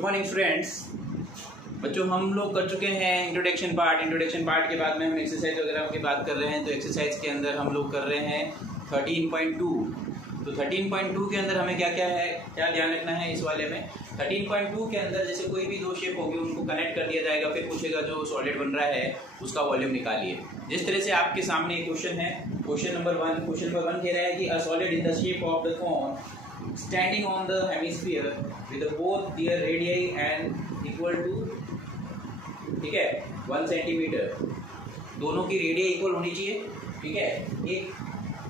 Good morning students. बच्चों हम लोग कर चुके हैं इंट्रोडक्शन पार्ट के बाद में हम एक्सरसाइज वगैरह की बात कर रहे हैं। तो एक्सरसाइज के अंदर हम लोग कर रहे हैं 13.2। तो 13.2 के अंदर हमें क्या ध्यान रखना है इस वाले में। 13.2 के अंदर जैसे कोई भी दो शेप होगी उनको कनेक्ट कर दिया जाएगा, फिर पूछेगा जो सॉलिड बन रहा है उसका वॉल्यूम निकालिए। जिस तरह से आपके सामने एक क्वेश्चन है, क्वेश्चन नंबर वन कह रहा है कि a solid in the shape of the cone standing on the hemisphere with both their radii and equal to, ठीक है, 1 सेंटीमीटर। दोनों की रेडियस इक्वल होनी चाहिए, ठीक है। एक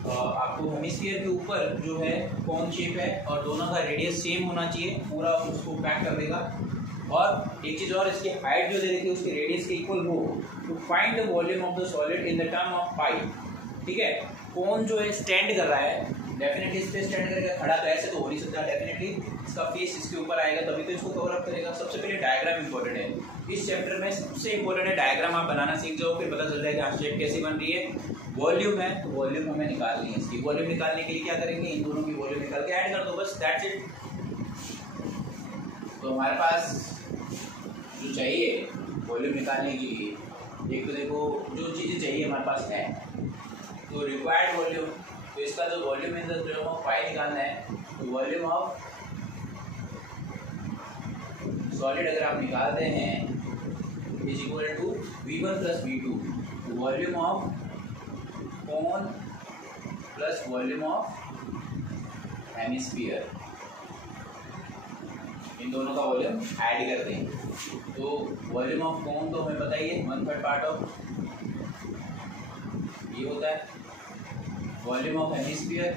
आपको हेमिस्फीयर के ऊपर जो है कौन शेप है और दोनों का रेडियस सेम होना चाहिए, पूरा उसको पैक कर देगा। और एक चीज और, इसकी हाइट जो दे रखी है उसके रेडियस के इक्वल हो। To find the volume of the solid in the term of pi, ठीक है। कौन जो है स्टैंड कर रहा है, डेफिनेटली इस पे स्टैंड करेगा, खड़ा तो ऐसे तो हो नहीं सकता, डेफिनेटली इसका फेस इसके ऊपर आएगा तभी तो इसको कवर अप करेगा। सबसे पहले डायग्राम इंपॉर्टेंट है इस चैप्टर में, सबसे इंपॉर्टेंट है डायग्राम। आप बनाना सीख जाओ, फिर पता चल जाएगा शेप कैसी बन रही है। वॉल्यूम है तो वॉल्यूम हमें निकालनी है। इसकी वॉल्यूम निकालने के लिए क्या करेंगे, इन दोनों की वॉल्यूम निकाल के ऐड कर दो, बस दैट्स इट। तो हमारे पास जो चाहिए वॉल्यूम निकालने के लिए, एक तो देखो जो चीज़ें चाहिए हमारे पास है, तो रिक्वायर्ड वॉल्यूम, तो इसका जो volume in the term of pi निकालना है, तो वॉल्यूम ऑफ सॉलिड अगर आप निकालते हैं is equal to V1 plus V2, तो volume of cone plus volume of hemisphere, इन दोनों का वॉल्यूम ऐड कर दें। तो वॉल्यूम ऑफ कोन तो हमें पता ही है 1/3 पार्ट ऑफ ये होता है। वॉल्यूम ऑफ हेमिस्फीयर,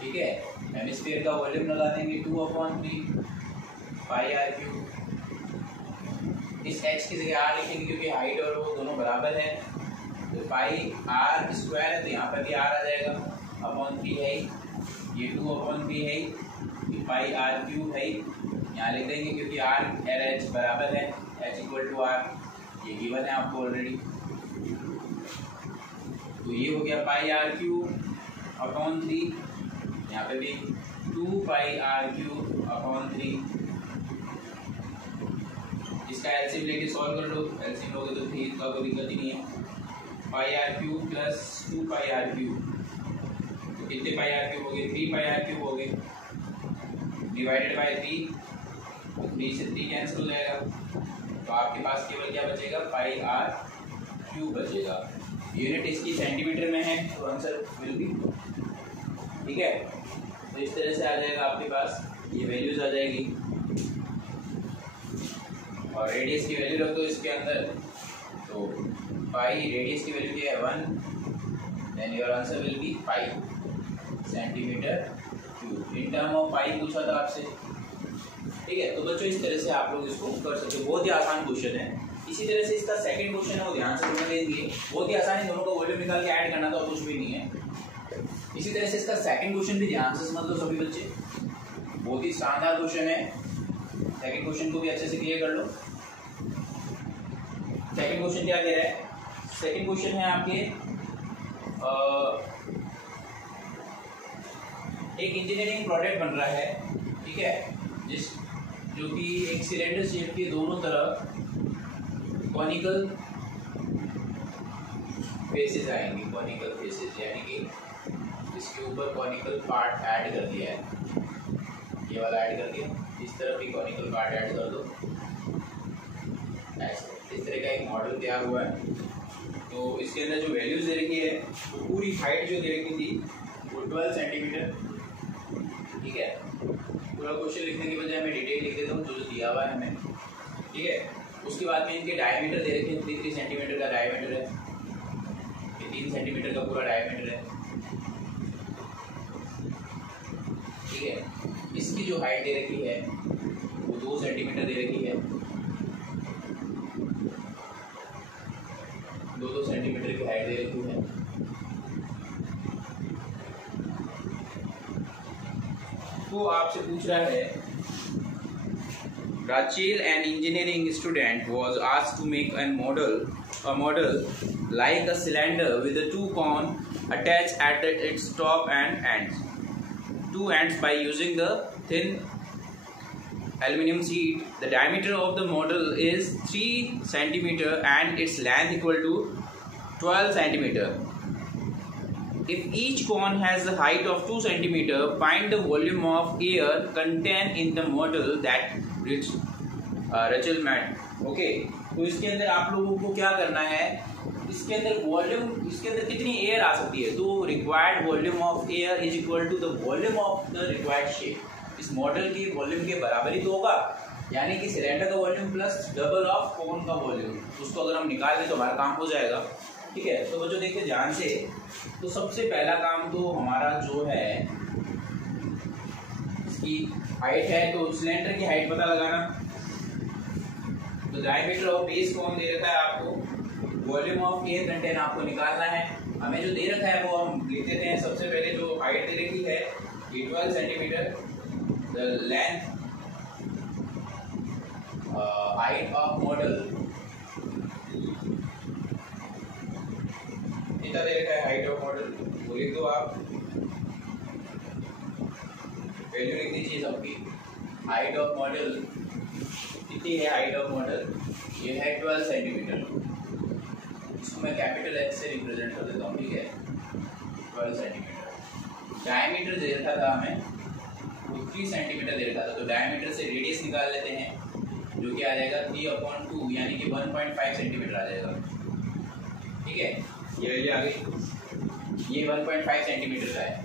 ठीक है, हेमिस्फीयर का वॉल्यूम लगा देंगे 2/3 पाई आर क्यूब। इस h की जगह r लिखेंगे क्योंकि हाइट और वो दोनों बराबर है, तो पाई आर स्क्वायर है तो यहाँ पर भी r आ जाएगा, अपॉन 3 है, ये 2/3 है, ये पाई आर क्यूब है, यहाँ लिख देंगे क्योंकि r और h बराबर है, h इक्वल टू r, ये गिवन है आपको ऑलरेडी। तो ये हो गया पाई आर क्यूब अपॉन 3, यहाँ पे भी 2 पाई आर क्यूब अपॉन 3। इसका एलसीएम लेके सॉल्व कर लो, एलसीएम लोगे तो 3 का कोई दिक्कत ही नहीं है। Pi r cube plus 2 pi r cube, तो कितने पाई आर क्यूब हो गए, 3 पाई आर क्यूब हो गए, डिवाइडेड बाय 3, तो 3 से 3 कैंसिल हो जाएगा, तो आपके पास केवल क्या बचेगा, पाई आर क्यूब बचेगा। यूनिट इसकी सेंटीमीटर में है, तो आंसर विल बी, ठीक है। तो इस तरह से आ जाएगा आपके पास, ये वैल्यूज आ जाएगी और रेडियस की वैल्यू रख दो इसके अंदर। तो पाई रेडियस की वैल्यू क्या है 1, then your answer will be 5 centimetre cube. In term of pi पूछा था आपसे, ठीक है। तो बच्चों इस तरह से आप लोग इसको कर सकते हो, बहुत ही आसान क्वेश्चन है। इसी तरह से इसका सेकंड क्वेश्चन है वो ध्यान से समझ लेंगे, बहुत ही आसान है, दोनों का वॉल्यूम निकाल के ऐड करना था और कुछ भी नहीं है। इसी तरह से इसका सेकंड क्वेश्चन भी ध्यान से समझ लो सभी बच्चे, बहुत ही शानदार क्वेश्चन है। सेकंड क्वेश्चन को भी अच्छे से क्लियर कर लो। सेकंड क्वेश्चन क्या कह रहा है, सेकंड क्वेश्चन है आपके एक इंजीनियरिंग प्रोडक्ट बन रहा है, ठीक है, जो कि एक सिलेंडर शेप के दोनों तरफ कॉनिकल फेसेस आएंगे, कॉनिकल फेसेस यानी कि इसके ऊपर कॉनिकल पार्ट ऐड कर दिया है, ये वाला ऐड कर दिया, इस तरफ भी कॉनिकल पार्ट ऐड कर दो, ऐसे इस तरह का एक मॉडल तैयार हुआ है। तो इसके अंदर जो वैल्यूज दे रखी है, तो पूरी हाइट जो दे रखी थी वो 12 सेंटीमीटर, ठीक है। पूरा क्वेश्चन लिखने की बजाय मैं डिटेल लिख देता हूँ जो दिया हुआ है हमें, ठीक है। उसके बाद में इनके डायमीटर दे रखे हैं, 3 सेंटीमीटर का डायमीटर है, ये 3 सेंटीमीटर का पूरा डायमीटर है, ठीक है। इसकी जो हाइट दे रखी है वो 2 सेंटीमीटर दे रखी है, 2 सेंटीमीटर की हाइट दे रखी है। तो आपसे पूछ रहा है, Rachel, an engineering student, was asked to make a model like a cylinder with the 2 cones attached at its top and ends, 2 ends by using the thin aluminum sheet, the diameter of the model is 3 centimeter and its length equal to 12 centimeter. If each cone has a height of 2 centimeter, find the volume of air contained in the model that Rachel met. Okay, तो इसके अंदर आप लोगों को क्या करना है, इसके अंदर वॉल्यूम, इसके अंदर कितनी एयर आ सकती है, तो required volume of air is equal to the volume of the required shape. इस मॉडल की वॉल्यूम के बराबर ही तो होगा, यानी कि सिलेंडर का volume plus double of cone का वॉल्यूम। उसको अगर हम निकाल दें तो हमारा काम हो जाएगा। ठीक है, तो बच्चों देखिए ध्यान से, तो सबसे पहला काम तो हमारा जो है इसकी हाइट है, तो सिलेंडर की हाइट पता लगाना। तो डायमीटर ऑफ बेस कोन दे रखा है आपको, वॉल्यूम ऑफ एयर कंटेन आपको निकालना है। हमें जो दे रखा है वो हम लिख देते हैं। सबसे पहले जो हाइट दे रखी है 12 centimetre, the length height of model कितना दे रखा है, हाइट ऑफ मॉडल वो लिख दो आप, वैल्यू लिख दीजिए सबकी। हाइट ऑफ मॉडल कितनी है, हाइट ऑफ मॉडल ये है 12 सेंटीमीटर। इसको मैं कैपिटल एच से रिप्रेजेंट कर देता हूँ। ठीक है, 12 सेंटीमीटर। डायमीटर दे रखा था हमें, वो 3 सेंटीमीटर दे रखा था, तो डायमीटर से रेडियस निकाल लेते हैं, जो कि आ जाएगा 3/2 यानी कि 1.5 सेंटीमीटर आ जाएगा। ठीक है, ये वैल्यू आ गई, ये 1.5 सेंटीमीटर का है।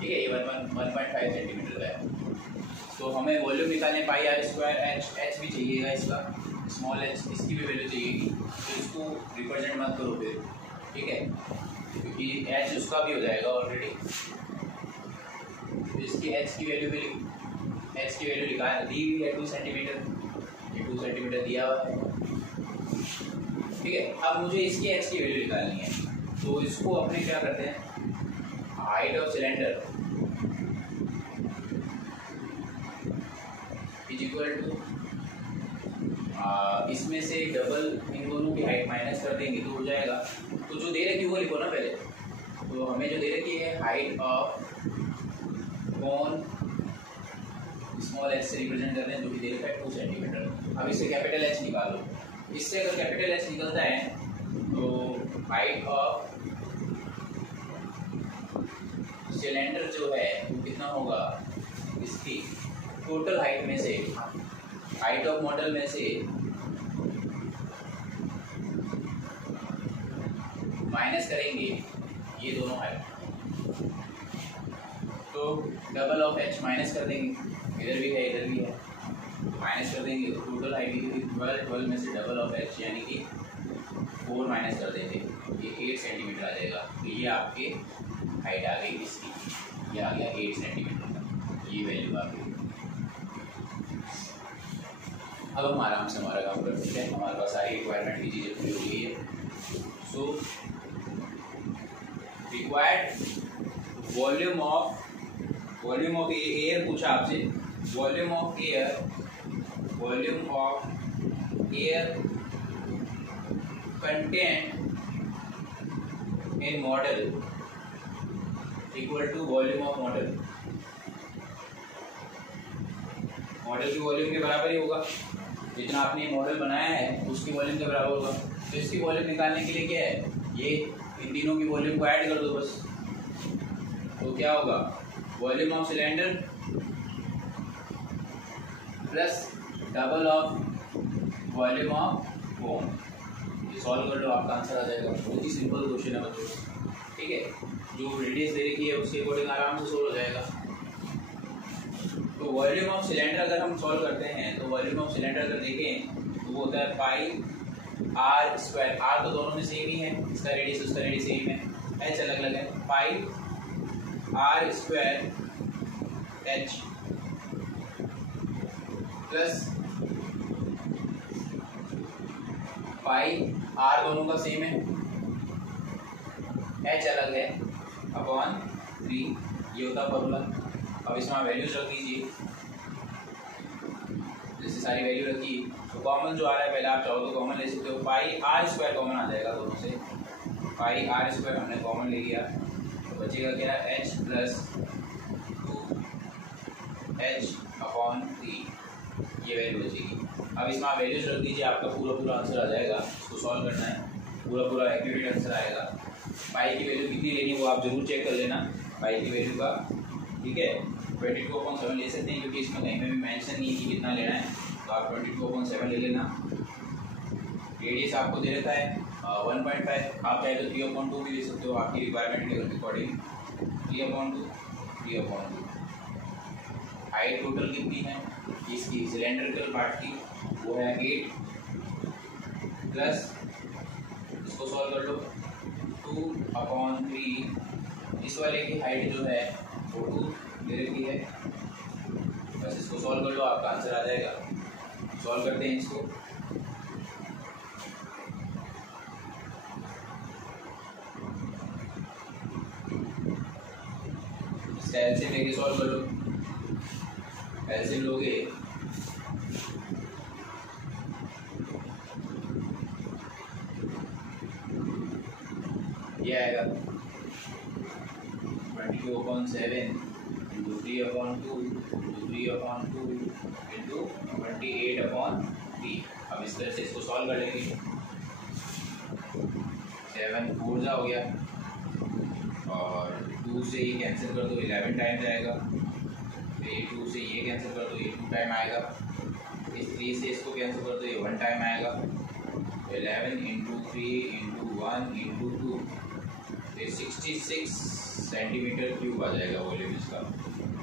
ठीक है, ये 1.5 सेंटीमीटर का है। तो हमें वॉल्यूम निकालने पाई आर स्क्वायर एच भी चाहिएगा, इसका स्मॉल एच, इसकी भी वैल्यू चाहिएगी, तो इसको रिप्रेजेंट मत करो फिर। ठीक है, क्योंकि एच उसका भी हो जाएगा ऑलरेडी, तो इसकी एच की वैल्यू भी दी हुई है 2 सेंटीमीटर, ये 2 सेंटीमीटर दिया हुआ है। ठीक है, अब मुझे इसकी एच की वैल्यू निकालनी है, तो इसको अपने क्या करते हैं, height of cylinder is equal to, इसमें से डबल इन दोनों की हाइट माइनस कर देंगे तो हो जाएगा। तो जो दे रखी है वो लिखो ना पहले। तो हमें जो दे रखी है height of cone small H से रिप्रेजेंट कर रहे हैं, जो कि दे रखा है 2 सेंटीमीटर। अब इससे कैपिटल एच निकालो। इससे अगर कैपिटल एच निकलता है तो हाइट ऑफ सिलेंडर जो है वो कितना होगा, इसकी टोटल हाइट में से, हाइट ऑफ मॉडल में से माइनस करेंगे ये दोनों हाइट, तो डबल ऑफ एच माइनस कर देंगे, इधर भी है इधर भी है, माइनस कर देंगे तो टोटल हाइट की 12 में से डबल ऑफ एच यानी कि 4 माइनस कर देंगे, ये 8 सेंटीमीटर आ जाएगा। तो ये आपके हाइट आ गई इसकी, ये आ गया 8 सेंटीमीटर का, ये वैल्यू आ गई। अब हम आराम से हमारा काम कर सकते हैं, हमारे पास सारी रिक्वायरमेंट की चीज़ें पूरी हो गई है। So required volume of air पूछा आपसे, volume of air content in model equal to volume of model. Model की वॉल्यूम के बराबर ही होगा, जितना आपने मॉडल बनाया है उसकी वॉल्यूम के बराबर होगा। तो इसकी वॉल्यूम निकालने के लिए क्या है, ये इन तीनों की वॉल्यूम को ऐड कर दो बस। तो क्या होगा, volume of cylinder plus double of volume of कोन। ये सॉल्व कर लो, आपका आंसर आ जाएगा। बहुत ही सिंपल क्वेश्चन है बच्चों। ठीक है, जो रेडियस दे रखी है उसके अकॉर्डिंग आराम से सोल्व हो जाएगा। तो वॉल्यूम ऑफ सिलेंडर अगर हम सॉल्व करते हैं, तो वॉल्यूम ऑफ सिलेंडर अगर देखें तो वो होता है पाई आर स्क्वायर। आर तो दोनों में सेम ही है, इसका रेडियस उसका रेडियस सेम है, एच अलग अलग है। Pi r square H plus pi r दोनों का सेम है, एच अलग है, अपॉन 3, ये होता फॉर्मूला। अब इसमें वैल्यूज रख दीजिए, जैसे सारी वैल्यू रखी तो कॉमन जो आ रहा है पहले आप चाहो तो कॉमन ले सकते हो। पाई आर स्क्वायर कॉमन आ जाएगा दोनों से, पाई आर स्क्वायर हमने कॉमन ले लिया, तो बचेगा क्या, एच प्लस 2 h/3 ये वैल्यू बचेगी। अब इसमें आप वैल्यूज रख दीजिए, आपका पूरा आंसर आ जाएगा। इसको सॉल्व करना है, पूरा एक्यूरेट आंसर आएगा। पाई की वैल्यू कितनी लेनी है वो आप जरूर चेक कर लेना, पाई की वैल्यू का, ठीक है। 22/7 ले सकते हैं क्योंकि इसमें कहीं में भी मेंशन नहीं है कि कितना लेना है, तो आप 22/7 ले लेना। रेडियस आपको दे रखा है 1.5, आप चाहे तो 3/2 भी ले सकते हो आपकी रिक्वायरमेंट के अकॉर्डिंग। 3/2 हाइट टोटल कितनी है इसकी सिलेंड्रिकल पार्ट की, वो है 8 प्लस इसको सॉल्व कर लो 2/3। इस वाले की हाइट जो है वो 2 दे रखी है, बस इसको सॉल्व कर लो, आपका आंसर आ जाएगा। सॉल्व करते हैं इसको। इसका एलसीएम लेके सॉल्व कर लो। एलसीएम लोगे ये आएगा 22/7 इंटू 3/2 इंटू 28/3। अब इस तरह से इसको सॉल्व कर लेंगे। 7 4 जा हो गया और 2 से ये कैंसिल कर दो 11 टाइम जाएगा, फिर 2 से ये कैंसिल कर दो ये 2 टाइम आएगा, इस 3 से इसको कैंसिल कर दो ये 1 टाइम आएगा। 11 इंटू 3 इंटू 1 इंटू 2 फिर 66 सेंटीमीटर क्यूब आ जाएगा वॉल्यूम इसका,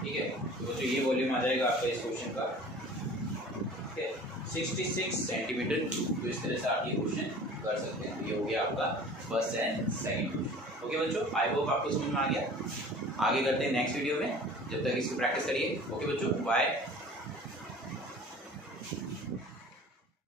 ठीक है। तो बच्चों ये वॉल्यूम आ जाएगा आपका इस क्वेश्चन का, ठीक है, 66 सेंटीमीटर क्यूब। तो इस तरह से आप ये क्वेश्चन कर सकते हैं। ये हो गया आपका फर्स्ट एंड सेकंड। ओके बच्चों, आई होप आपको समझ में आ गया। आगे करते हैं नेक्स्ट वीडियो में, जब तक इसकी प्रैक्टिस करिए। ओके बच्चों, बाय।